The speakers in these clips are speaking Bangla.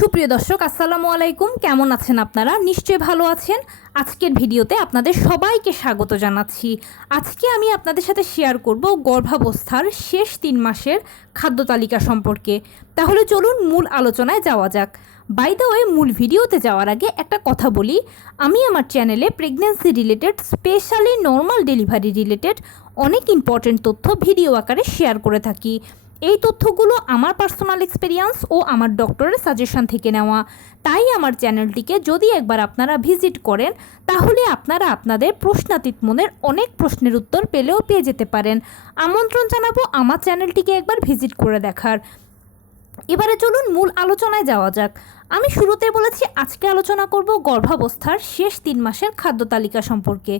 সুপ্রিয় দর্শক আসসালামু আলাইকুম, কেমন আছেন আপনারা? নিশ্চয়ই ভালো আছেন। আজকের ভিডিওতে আপনাদের সবাইকে স্বাগত জানাচ্ছি। আজকে আমি আপনাদের সাথে শেয়ার করব গর্ভাবস্থার শেষ 3 মাসের খাদ্য তালিকা সম্পর্কে। তাহলে চলুন মূল আলোচনায় যাওয়া যাক। বাই দ্য ওয়ে, মূল ভিডিওতে যাওয়ার আগে একটা কথা বলি, আমি আমার চ্যানেলে pregnancy related, specially normal delivery related অনেক ইম্পর্টেন্ট তথ্য ভিডিও আকারে শেয়ার করে থাকি। এই তথ্যগুলো আমার পার্সোনাল এক্সপেরিয়েন্স ও আমার ডক্টরের সাজেশন থেকে নেওয়া। তাই আমার চ্যানেলটিকে যদি একবার আপনারা ভিজিট করেন, তাহলে আপনারা আপনাদের প্রশ্নাতীত মনের অনেক প্রশ্নের উত্তর পেয়ে যেতে পারেন। আমন্ত্রণ জানাবো আমার চ্যানেলটিকে একবার ভিজিট করে দেখার। এবারে চলুন মূল আলোচনায় যাওয়া যাক। আমি শুরুতে বলেছি আজকে আলোচনা করব গর্ভাবস্থার শেষ 3 মাসের খাদ্য তালিকা সম্পর্কে।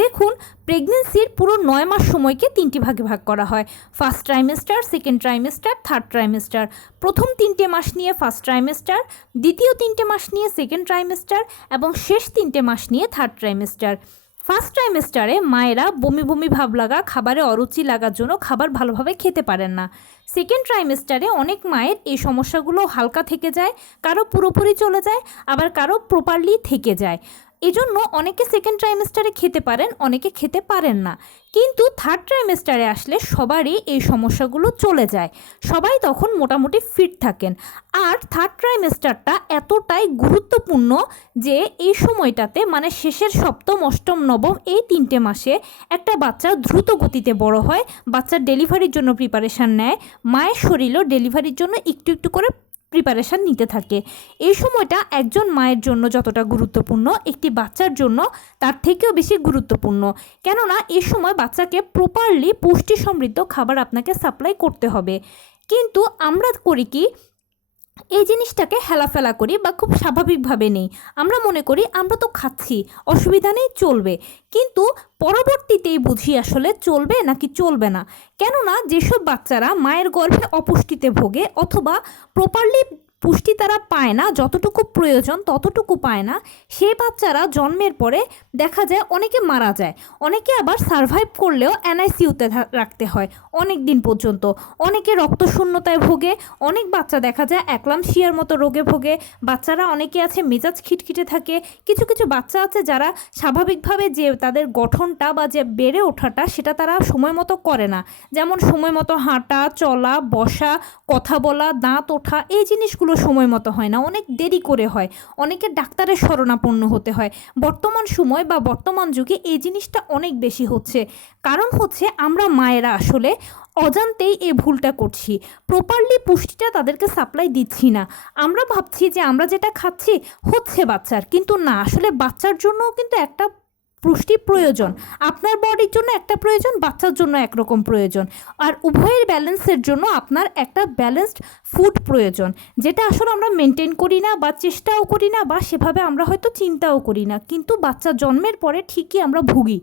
দেখুন, প্রেগনেন্সির পুরো 9 মাস সময়কে 3টি ভাগে ভাগ করা হয়। First trimester, second trimester, third trimester. প্রথম 3টে মাস নিয়ে ফার্স্ট ট্রাইমেস্টার, দ্বিতীয় 3টে মাস নিয়ে সেকেন্ড ট্রাইমেস্টার এবং শেষ 3টে মাস নিয়ে থার্ড ট্রাইমেস্টার। ফার্স্ট ট্রাইমেস্টারে মায়েরা বমি বমি ভাব লাগা, খাবারে অরুচি লাগার জন্য খাবার ভালোভাবে খেতে পারেন না। সেকেন্ড ট্রাইমেস্টারে অনেক মায়ের এই সমস্যাগুলো হালকা থেকে যায়, কারো পুরোপুরি চলে যায়, আবার কারো প্রপারলি থেকে যায়। এজন্য অনেকে সেকেন্ড ট্রাইমেস্টারে খেতে পারেন, অনেকে খেতে পারেন না। কিন্তু থার্ড ট্রাইমেস্টারে আসলে সবারই এই সমস্যাগুলো চলে যায়, সবাই তখন মোটামুটি ফিট থাকেন। আর থার্ড ট্রাইমেস্টারটা এতটাই গুরুত্বপূর্ণ যে এই সময়টাতে, মানে শেষের সপ্তম, অষ্টম, নবম এই 3টে মাসে একটা বাচ্চা দ্রুত গতিতে বড় হয়, বাচ্চার ডেলিভারির জন্য প্রিপারেশান নেয়, মায়ের শরীরও ডেলিভারির জন্য একটু একটু করে প্রিপারেশান নিতে থাকে। এই সময়টা একজন মায়ের জন্য যতটা গুরুত্বপূর্ণ, একটি বাচ্চার জন্য তার থেকেও বেশি গুরুত্বপূর্ণ। কেননা এই সময় বাচ্চাকে প্রপারলি পুষ্টি সমৃদ্ধ খাবার আপনাকে সাপ্লাই করতে হবে। কিন্তু আমরা করি কি, এই জিনিসটাকে হেলাফেলা করি বা খুব স্বাভাবিকভাবে নেই। আমরা মনে করি আমরা তো খাচ্ছি, অসুবিধা নেই, চলবে। কিন্তু পরবর্তীতেই বুঝি আসলে চলবে নাকি চলবে না। কেননা যেসব বাচ্চারা মায়ের গর্ভে অপুষ্টিতে ভোগে অথবা প্রপারলি পুষ্টি তারা পায় না, যতটুকু প্রয়োজন ততটুকু পায় না, সেই বাচ্চারা জন্মের পরে দেখা যায় অনেকে মারা যায়, অনেকে আবার সারভাইভ করলেও এনআইসিইউতে রাখতে হয় অনেক দিন পর্যন্ত। অনেকে রক্তশূন্যতায় ভোগে, অনেক বাচ্চা দেখা যায় অ্যাক্লামশিয়ার মতো রোগে ভোগে। বাচ্চারা অনেকে আছে মেজাজ খিটখিটে থাকে। কিছু কিছু বাচ্চা আছে যারা স্বাভাবিকভাবে যে তাদের গঠনটা বা যে বেড়ে ওঠাটা সেটা তারা সময় মতো করে না। যেমন সময় মতো হাঁটা, চলা, বসা, কথা বলা, দাঁত ওঠা, এই জিনিসগুলো সময় মতো হয় না, অনেক দেরি করে হয়। অনেকের ডাক্তারের শরণাপন্ন হতে হয়। বর্তমান সময় বা বর্তমান যুগে এই জিনিসটা অনেক বেশি হচ্ছে। কারণ হচ্ছে আমরা মায়েরা আসলে অজান্তেই এই ভুলটা করছি, প্রপারলি পুষ্টিটা তাদেরকে সাপ্লাই দিচ্ছি না। আমরা ভাবছি যে আমরা যেটা খাচ্ছি হচ্ছে বাচ্চার, কিন্তু না, আসলে বাচ্চার জন্যও কিন্তু একটা পুষ্টি প্রয়োজন। আপনার বডির জন্য একটা প্রয়োজন, বাচ্চার জন্য একরকম প্রয়োজন। আর উভয়ের ব্যালেন্সের জন্য আপনার একটা ব্যালেন্সড ফুড প্রয়োজন, যেটা আসলে আমরা মেনটেন করি না বা চেষ্টাও করি না বা সেভাবে আমরা হয়তো চিন্তাও করি না। কিন্তু বাচ্চা জন্মের পরে ঠিকই আমরা ভুগি।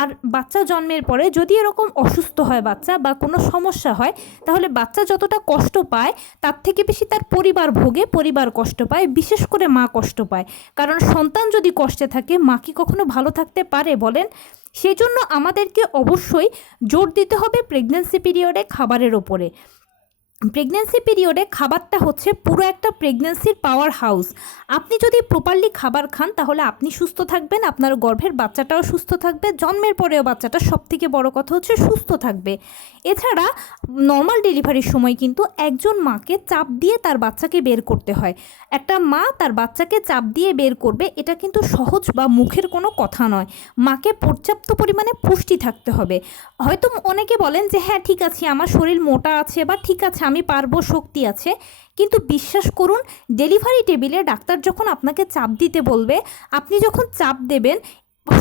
আর বাচ্চা জন্মের পরে যদি এরকম অসুস্থ হয় বাচ্চা বা কোনো সমস্যা হয়, তাহলে বাচ্চা যতটা কষ্ট পায় তার থেকে বেশি তার পরিবার ভোগে, পরিবার কষ্ট পায়, বিশেষ করে মা কষ্ট পায়। কারণ সন্তান যদি কষ্টে থাকে, মা কি কখনো ভালো থাকতে পারে বলেন? সেজন্য আমাদেরকে অবশ্যই জোর দিতে হবে প্রেগন্যান্সি পিরিয়ডে খাবারের ওপরে। প্রেগন্যান্সি পিরিয়ডে খাবারটা হচ্ছে পুরো একটা প্রেগন্যান্সির পাওয়ার হাউস। আপনি যদি প্রপারলি খাবার খান তাহলে আপনি সুস্থ থাকবেন, আপনার গর্ভের বাচ্চাটাও সুস্থ থাকবে, জন্মের পরেও বাচ্চাটা সবথেকে বড় কথা হচ্ছে সুস্থ থাকবে। এছাড়া নর্মাল ডেলিভারির সময় কিন্তু একজন মাকে চাপ দিয়ে তার বাচ্চাকে বের করতে হয়। একটা মা তার বাচ্চাকে চাপ দিয়ে বের করবে, এটা কিন্তু সহজ বা মুখের কোনো কথা নয়। মাকে পর্যাপ্ত পরিমাণে পুষ্টি থাকতে হবে। হয়তো অনেকে বলেন যে হ্যাঁ ঠিক আছে, আমার শরীর মোটা আছে বা ঠিক আছে আমি পারবো, শক্তি আছে, কিন্তু বিশ্বাস করুন, ডেলিভারি টেবিলে ডাক্তার যখন আপনাকে চাপ দিতে বলবে, আপনি যখন চাপ দেবেন,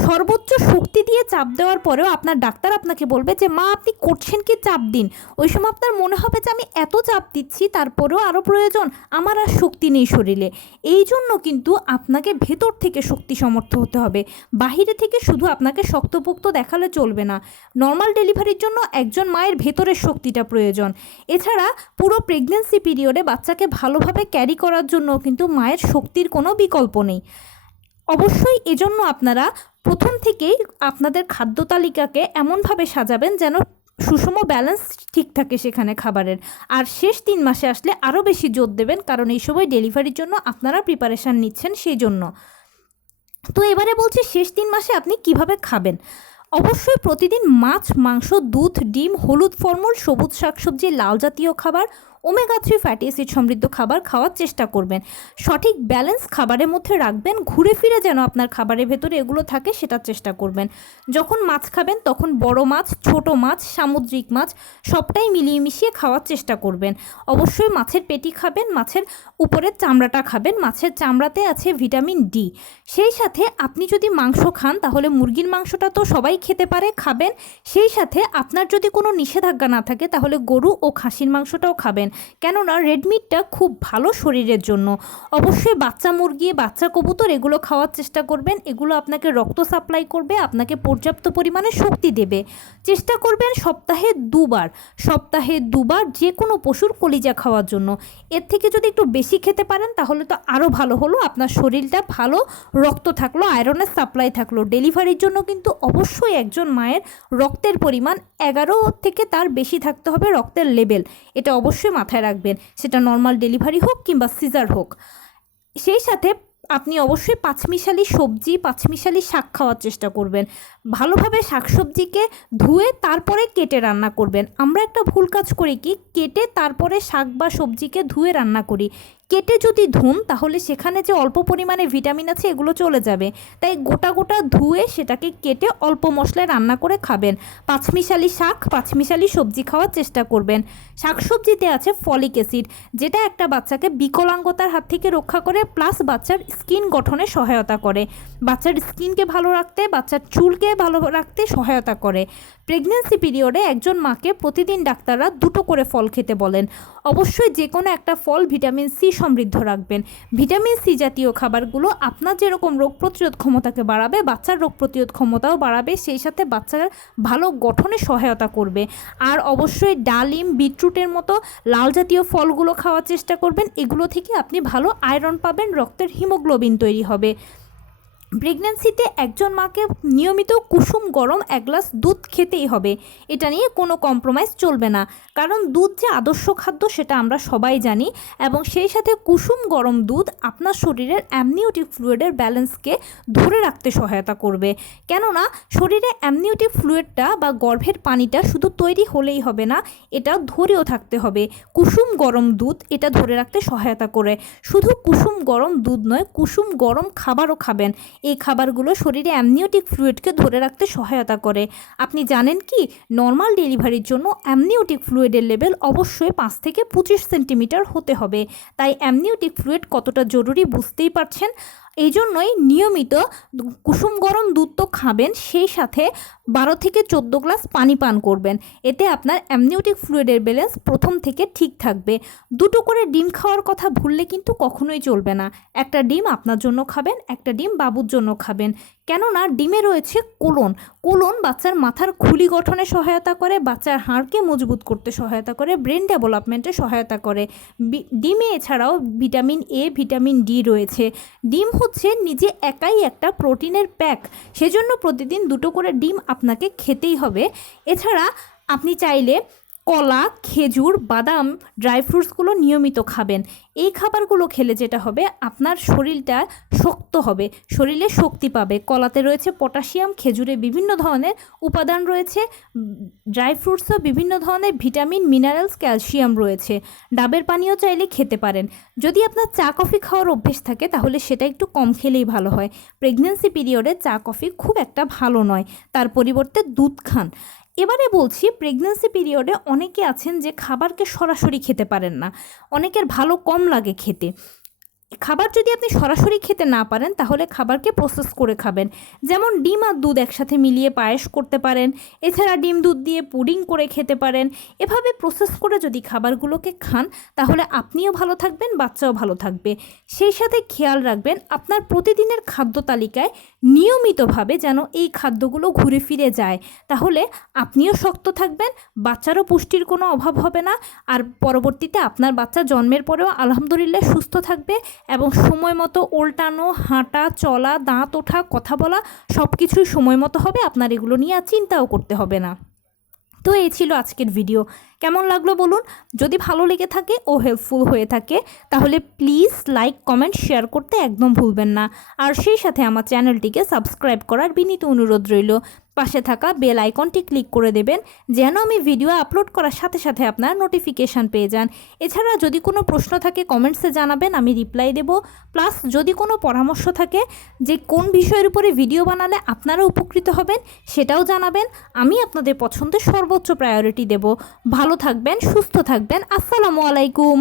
সর্বোচ্চ শক্তি দিয়ে চাপ দেওয়ার পরেও আপনার ডাক্তার আপনাকে বলবে যে মা আপনি করছেন কি, চাপ দিন। ওই সময় আপনার মনে হবে যে আমি এত চাপ দিচ্ছি তারপরেও আরও প্রয়োজন, আমার আর শক্তি নেই শরীরে। এই জন্য কিন্তু আপনাকে ভেতর থেকে শক্তি সমর্থ হতে হবে, বাহিরে থেকে শুধু আপনাকে শক্তপোক্ত দেখালে চলবে না। নর্মাল ডেলিভারির জন্য একজন মায়ের ভেতরের শক্তিটা প্রয়োজন। এছাড়া পুরো প্রেগন্যান্সি পিরিয়ডে বাচ্চাকে ভালোভাবে ক্যারি করার জন্য কিন্তু মায়ের শক্তির কোনো বিকল্প নেই। অবশ্যই এজন্য আপনারা প্রথম থেকেই আপনাদের খাদ্য তালিকাকে এমনভাবে সাজাবেন যেন সুষম ব্যালেন্স ঠিক থাকে সেখানে খাবারের। আর শেষ 3 মাসে আসলে আরও বেশি জোর দেবেন, কারণ এই সময় ডেলিভারির জন্য আপনারা প্রিপারেশান নিচ্ছেন সেই জন্য। তো এবারে বলছি শেষ 3 মাসে আপনি কিভাবে খাবেন। অবশ্যই প্রতিদিন মাছ, মাংস, দুধ, ডিম, হলুদ ফলমূল, সবুজ শাকসবজি, লাল জাতীয় খাবার, ওমেগা 3 ফ্যাটি অ্যাসিড সমৃদ্ধ খাবার খাওয়ার চেষ্টা করবেন। সঠিক ব্যালেন্স খাবারের মধ্যে রাখবেন, ঘুরে ফিরে যেন আপনার খাবারের ভেতরে এগুলো থাকে সেটার চেষ্টা করবেন। যখন মাছ খাবেন তখন বড় মাছ, ছোট মাছ, সামুদ্রিক মাছ সবটাই মিলিয়ে মিশিয়ে খাওয়ার চেষ্টা করবেন। অবশ্যই মাছের পেটি খাবেন, মাছের উপরের চামড়াটা খাবেন, মাছের চামড়াতে আছে ভিটামিন ডি। সেই সাথে আপনি যদি মাংস খান তাহলে মুরগির মাংসটা তো সবাই খেতে পারে, খাবেন। সেই সাথে আপনার যদি কোনো নিষেধাজ্ঞা না থাকে তাহলে গরু ও খাসির মাংসটাও খাবেন, কেননা রেড মিটটা খুব ভালো শরীরের জন্য। অবশ্যই বাচ্চা মুরগি, বাচ্চা কবুতর এগুলো খাওয়ার চেষ্টা করবেন, এগুলো আপনাকে রক্ত সাপ্লাই করবে, আপনাকে পর্যাপ্ত পরিমাণে শক্তি দেবে। চেষ্টা করবেন সপ্তাহে দুবার যে কোনো পশুর কলিজা খাওয়ার জন্য। এর থেকে যদি একটু বেশি খেতে পারেন তাহলে তো আরও ভালো হলো, আপনার শরীরটা ভালো, রক্ত থাকলো, আয়রনের সাপ্লাই থাকলো। ডেলিভারির জন্য কিন্তু অবশ্যই একজন মায়ের রক্তের পরিমাণ 11 থেকে তার বেশি থাকতে হবে রক্তের লেভেল, এটা অবশ্যই মাথায় রাখবেন, সেটা নর্মাল ডেলিভারি হোক কিংবা সিজার হোক। সেই সাথে আপনি অবশ্যই পাঁচমিশালি সবজি, পাঁচমিশালি শাক খাওয়ার চেষ্টা করবেন। ভালোভাবে শাকসবজিকে ধুয়ে তারপরে কেটে রান্না করবেন। আমরা একটা ভুল কাজ করি কি, কেটে তারপরে শাক বা সবজিকে ধুয়ে রান্না করি। কেটে যদি ধুন তাহলে সেখানে যে অল্প পরিমাণে ভিটামিন আছে এগুলো চলে যাবে, তাই গোটা গোটা ধুয়ে সেটাকে কেটে অল্প মশলায় রান্না করে খাবেন। পাঁচমিশালি শাক, পাঁচমিশালি সবজি খাওয়ার চেষ্টা করবেন। শাকসবজিতে আছে ফলিক অ্যাসিড, যেটা একটা বাচ্চাকে বিকলাঙ্গতার হাত থেকে রক্ষা করে, প্লাস বাচ্চার স্কিন গঠনে সহায়তা করে, বাচ্চার স্কিনকে ভালো রাখতে, বাচ্চার চুলকে ভালো রাখতে সহায়তা করে। প্রেগন্যান্সি পিরিয়ডে একজন মাকে প্রতিদিন ডাক্তাররা 2টো করে ফল খেতে বলেন। অবশ্যই যে কোনো একটা ফল ভিটামিন সি সমৃদ্ধ রাখবেন। ভিটামিন সি জাতীয় খাবারগুলো আপনার যেরকম রোগ প্রতিরোধ ক্ষমতাকে বাড়াবে, বাচ্চার রোগ প্রতিরোধ ক্ষমতাও বাড়াবে, সেই সাথে বাচ্চার ভালো গঠনে সহায়তা করবে। আর অবশ্যই ডালিম, বিটরুটের মতো লাল জাতীয় ফলগুলো খাওয়ার চেষ্টা করবেন, এগুলো থেকে আপনি ভালো আয়রন পাবেন, রক্তের হিমোগ্লোবিন তৈরি হবে। প্রেগন্যান্সিতে একজন মাকে নিয়মিত কুসুম গরম 1 গ্লাস দুধ খেতেই হবে, এটা নিয়ে কোনো কম্প্রোমাইজ চলবে না, কারণ দুধ যে আদর্শ খাদ্য সেটা আমরা সবাই জানি। এবং সেই সাথে কুসুম গরম দুধ আপনার শরীরের অ্যামনিওটিক ফ্লুইডের ব্যালেন্সকে ধরে রাখতে সহায়তা করবে, কেননা শরীরে অ্যামনিওটিক ফ্লুইডটা বা গর্ভের পানিটা শুধু তৈরি হলেই হবে না, এটা ধরেও থাকতে হবে। কুসুম গরম দুধ এটা ধরে রাখতে সহায়তা করে। শুধু কুসুম গরম দুধ নয়, কুসুম গরম খাবারও খাবেন, এই খাবারগুলো শরীরে অ্যামনিওটিক ফ্লুইডকে ধরে রাখতে সহায়তা করে। আপনি জানেন কি, নর্মাল ডেলিভারির জন্য অ্যামনিওটিক ফ্লুইডের লেভেল অবশ্যই 5 থেকে 25 সেন্টিমিটার হতে হবে, তাই অ্যামনিওটিক ফ্লুইড কতটা জরুরি বুঝতেই পারছেন। এই জন্যই নিয়মিত কুসুম গরম দুধ তো খাবেন, সেই সাথে 12 থেকে 14 গ্লাস পানি পান করবেন, এতে আপনার অ্যামনিওটিক ফ্লুইডের ব্যালেন্স প্রথম থেকে ঠিক থাকবে। 2টো করে ডিম খাওয়ার কথা ভুললে কিন্তু কখনোই চলবে না। একটা ডিম আপনার জন্য খাবেন, একটা ডিম বাবুর জন্য খাবেন, কেননা ডিমে রয়েছে কোলন বাচ্চার মাথার খুলি গঠনে সহায়তা করে, বাচ্চার হাড়কে মজবুত করতে সহায়তা করে, ব্রেন ডেভেলপমেন্টে সহায়তা করে। ডিমে এছাড়াও ভিটামিন এ, ভিটামিন ডি রয়েছে। ডিম হচ্ছে নিজে একাই একটা প্রোটিনের প্যাক, সেজন্য প্রতিদিন 2টো করে ডিম আপনাকে খেতেই হবে। এছাড়া আপনি চাইলে কলা, খেজুর, বাদাম, ড্রাই ফ্রুটসগুলো নিয়মিত খাবেন। এই খাবারগুলো খেলে যেটা হবে, আপনার শরীরটা শক্ত হবে, শরীরে শক্তি পাবে। কলাতে রয়েছে পটাশিয়াম, খেজুরে বিভিন্ন ধরনের উপাদান রয়েছে, ড্রাই ফ্রুটসও বিভিন্ন ধরনের ভিটামিন, মিনারেলস, ক্যালসিয়াম রয়েছে। ডাবের পানিও চাইলে খেতে পারেন। যদি আপনার চা কফি খাওয়ার অভ্যেস থাকে তাহলে সেটা একটু কম খেলেই ভালো হয়। প্রেগন্যান্সি পিরিয়ডে চা কফি খুব একটা ভালো নয়, তার পরিবর্তে দুধ খান। এবারে বলছি, প্রেগন্যান্সি পিরিয়ডে অনেকে আছেন যে খাবারকে সরাসরি খেতে পারেন না, অনেকের ভালো কম লাগে খেতে। খাবার যদি আপনি সরাসরি খেতে না পারেন তাহলে খাবারকে প্রসেস করে খাবেন, যেমন ডিম আর দুধ একসাথে মিলিয়ে পায়েস করতে পারেন, এছাড়া ডিম দুধ দিয়ে পুডিং করে খেতে পারেন। এভাবে প্রসেস করে যদি খাবারগুলোকে খান তাহলে আপনিও ভালো থাকবেন, বাচ্চাও ভালো থাকবে। সেই সাথে খেয়াল রাখবেন আপনার প্রতিদিনের খাদ্য তালিকায় নিয়মিতভাবে যেন এই খাদ্যগুলো ঘুরে ফিরে যায়, তাহলে আপনিও শক্ত থাকবেন, বাচ্চারও পুষ্টির কোনো অভাব হবে না, আর পরবর্তীতে আপনার বাচ্চা জন্মের পরেও আলহামদুলিল্লাহ সুস্থ থাকবে এবং সময় মতো ওল্টানো, হাঁটা, চলা, দাঁত ওঠা, কথা বলা সব কিছুই সময় মতো হবে, আপনার এগুলো নিয়ে আর চিন্তাও করতে হবে না। তো এই ছিল আজকের ভিডিও। কেমন লাগলো বলুন। যদি ভালো লেগে থাকে ও হেল্পফুল হয়ে থাকে তাহলে প্লিজ লাইক কমেন্ট শেয়ার করতে একদম ভুলবেন না। আর সেই সাথে আমার চ্যানেলটিকে সাবস্ক্রাইব করার বিনীত অনুরোধ রইল। পাশে থাকা বেল আইকনটি ক্লিক করে দেবেন যেন আমি ভিডিও আপলোড করার সাথে সাথে আপনার নোটিফিকেশান পেয়ে যান। এছাড়া যদি কোনো প্রশ্ন থাকে কমেন্টসে জানাবেন, আমি রিপ্লাই দেব। প্লাস যদি কোনো পরামর্শ থাকে যে কোন বিষয়ের উপরে ভিডিও বানালে আপনারা উপকৃত হবেন সেটাও জানাবেন। আমি আপনাদের পছন্দের সর্বোচ্চ প্রায়োরিটি দেব। ভালো থাকবেন, সুস্থ থাকবেন। আসসালামু আলাইকুম।